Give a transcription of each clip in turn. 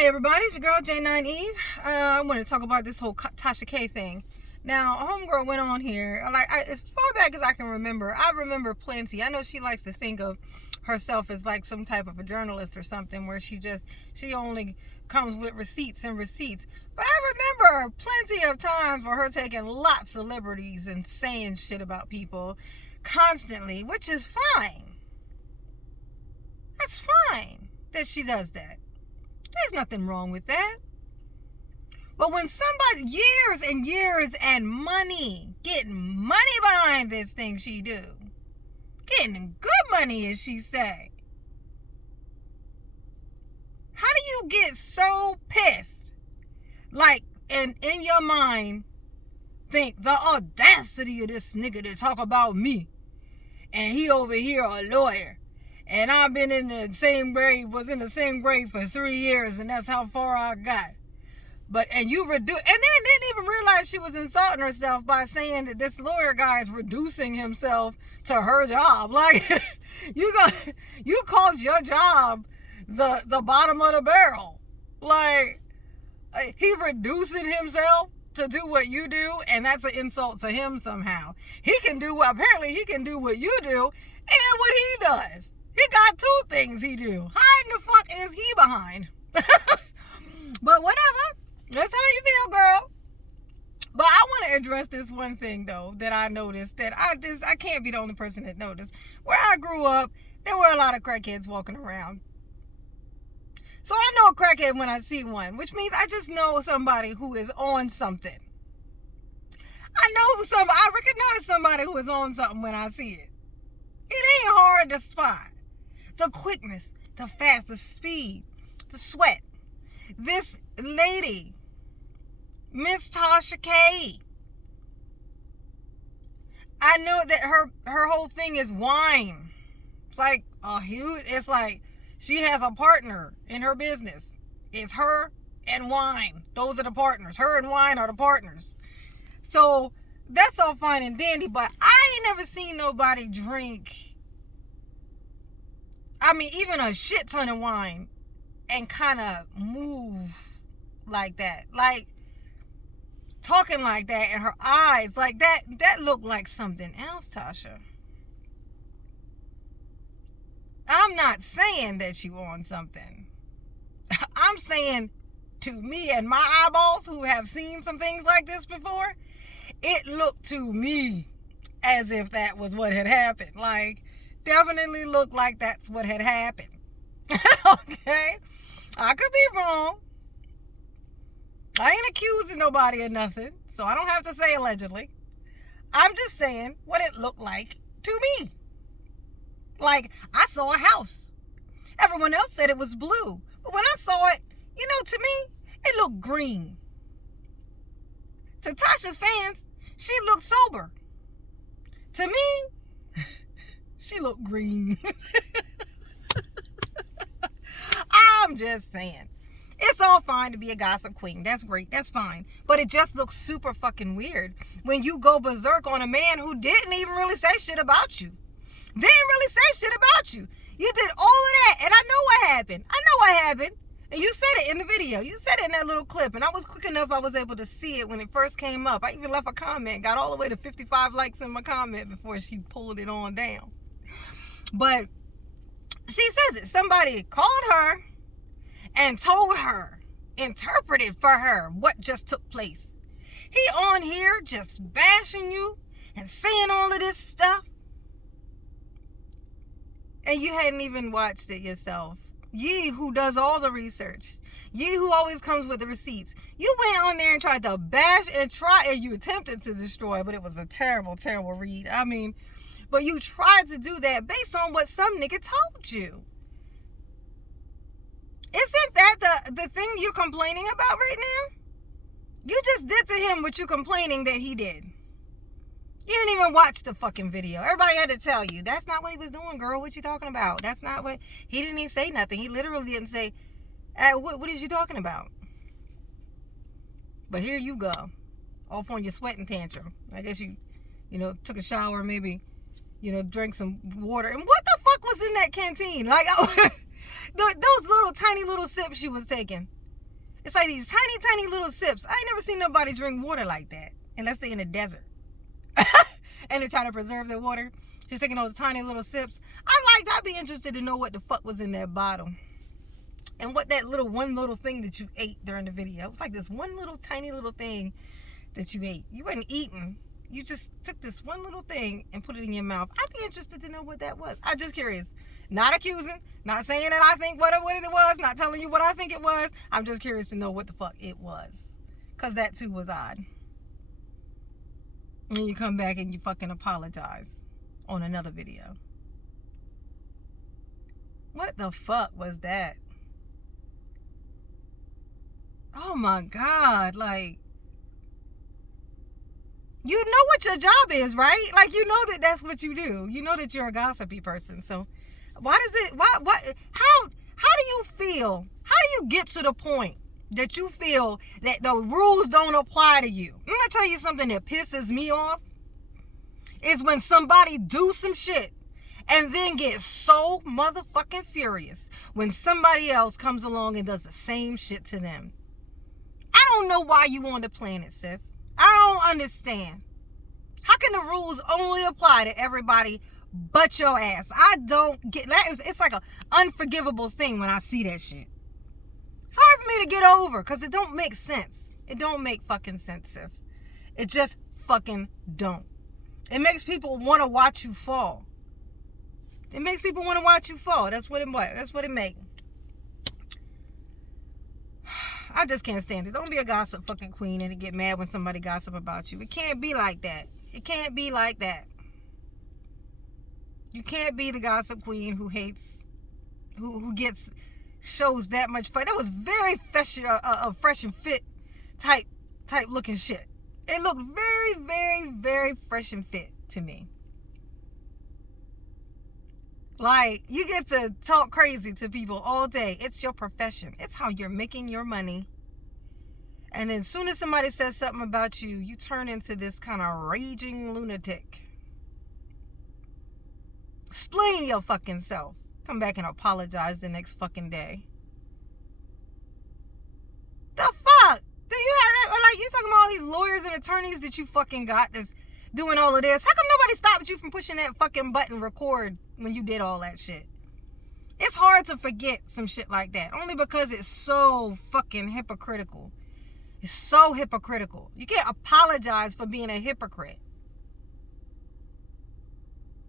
Hey everybody, it's your girl J9 Eve. I want to talk about this whole Tasha K thing. Now, a homegirl went on here, as far back as I can remember. I remember plenty. I know she likes to think of herself as like some type of a journalist or something, where she only comes with receipts and receipts. But I remember plenty of times for her taking lots of liberties and saying shit about people constantly, which is fine. That's fine that she does that. There's nothing wrong with that. But when somebody, years and years and money, getting money behind this thing she do, getting good money as she say, how do you get so pissed? Like, and in your mind, think the audacity of this nigga to talk about me. And he over here a lawyer. And I've been in the same grade, was in the same grade for 3 years, and that's how far I got. And then didn't even realize she was insulting herself by saying that this lawyer guy is reducing himself to her job. Like, you called your job the bottom of the barrel. Like, he reducing himself to do what you do, and that's an insult to him somehow. Apparently he can do what you do and what he does. He got two things he do. How in the fuck is he behind? But whatever. That's how you feel, girl. But I want to address this one thing, though, that I noticed. That I can't be the only person that noticed. Where I grew up, there were a lot of crackheads walking around. So I know a crackhead when I see one, which means I just know somebody who is on something. I recognize somebody who is on something when I see it. It ain't hard to spot. The quickness, the fast, the speed, the sweat. This lady, Miss Tasha K, I know that her whole thing is wine. It's like she has a partner in her business. It's her and wine. Those are the partners. Her and wine are the partners. So that's all fine and dandy, but I ain't never seen nobody drink, even a shit ton of wine and kind of move like that. Like, talking like that, and her eyes, like that looked like something else, Tasha. I'm not saying that you on something. I'm saying, to me and my eyeballs who have seen some things like this before, it looked to me as if that was what had happened. Like, definitely looked like that's what had happened. Okay? I could be wrong. I ain't accusing nobody of nothing, so I don't have to say allegedly. I'm just saying what it looked like to me. Like, I saw a house. Everyone else said it was blue. But when I saw it, to me, it looked green. To Tasha's fans, she looked sober. To me, she looked green. I'm just saying. It's all fine to be a gossip queen. That's great. That's fine. But it just looks super fucking weird when you go berserk on a man who didn't even really say shit about you. Didn't really say shit about you. You did all of that, and I know what happened. And you said it in the video. You said it in that little clip, and I was quick enough, I was able to see it when it first came up. I even left a comment, got all the way to 55 likes in my comment before she pulled it on down. But she says it. Somebody called her and told her, interpreted for her what just took place. He on here just bashing you and saying all of this stuff. And you hadn't even watched it yourself. Ye who does all the research. Ye who always comes with the receipts. You went on there and tried to bash and you attempted to destroy, but it was a terrible, terrible read. But you tried to do that based on what some nigga told you. Isn't that the thing you're complaining about right now? You just did to him what you're complaining that he did. You didn't even watch the fucking video. Everybody had to tell you. That's not what he was doing, girl. What you talking about? That's not what... He didn't even say nothing. He literally didn't say, what is you talking about? But here you go. Off on your sweating tantrum. I guess you took a shower, maybe, drank some water. And what the fuck was in that canteen? Like, those little tiny little sips she was taking. It's like these tiny, tiny little sips. I ain't never seen nobody drink water like that unless they're in the desert. And they're trying to preserve their water. Just taking those tiny little sips. I'd be interested to know what the fuck was in that bottle. And what that one little thing that you ate during the video. It was like this one little tiny little thing that you ate. You wasn't eating. You just took this one little thing and put it in your mouth. I'd be interested to know what that was. I'm just curious. Not accusing. Not saying that I think what it was. Not telling you what I think it was. I'm just curious to know what the fuck it was. Because that too was odd. And you come back and you fucking apologize on another video. What the fuck was that? Oh my God. Like, you know what your job is, right? Like, you know that that's what you do. You know that you're a gossipy person. So how do you feel? How do you get to the point that you feel that the rules don't apply to you? I'm going to tell you something that pisses me off. Is when somebody do some shit and then get so motherfucking furious when somebody else comes along and does the same shit to them. I don't know why you on the planet, sis. I don't understand. How can the rules only apply to everybody but your ass? I don't get that. It's like an unforgivable thing when I see that shit. It's hard for me to get over because it don't make sense. It don't make fucking sense, sis. It just fucking don't. It makes people want to watch you fall. It makes people want to watch you fall. That's what it makes. I just can't stand it. Don't be a gossip fucking queen and get mad when somebody gossip about you. It can't be like that. It can't be like that. You can't be the gossip queen who hates, who shows that much fight. That was very fresh and fit type looking shit. It looked very, very, very fresh and fit to me. Like, you get to talk crazy to people all day. It's your profession. It's how you're making your money. And then as soon as somebody says something about you, you turn into this kind of raging lunatic. Explain your fucking self. Come back and apologize the next fucking day. The fuck? Do you have that? Like, you talking about all these lawyers and attorneys that you fucking got that's doing all of this. How come nobody stopped you from pushing that fucking button record when you did all that shit? It's hard to forget some shit like that. Only because it's so fucking hypocritical. It's so hypocritical. You can't apologize for being a hypocrite.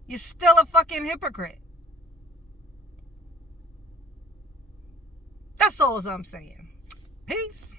You're still a fucking hypocrite. That's all I'm saying. Peace.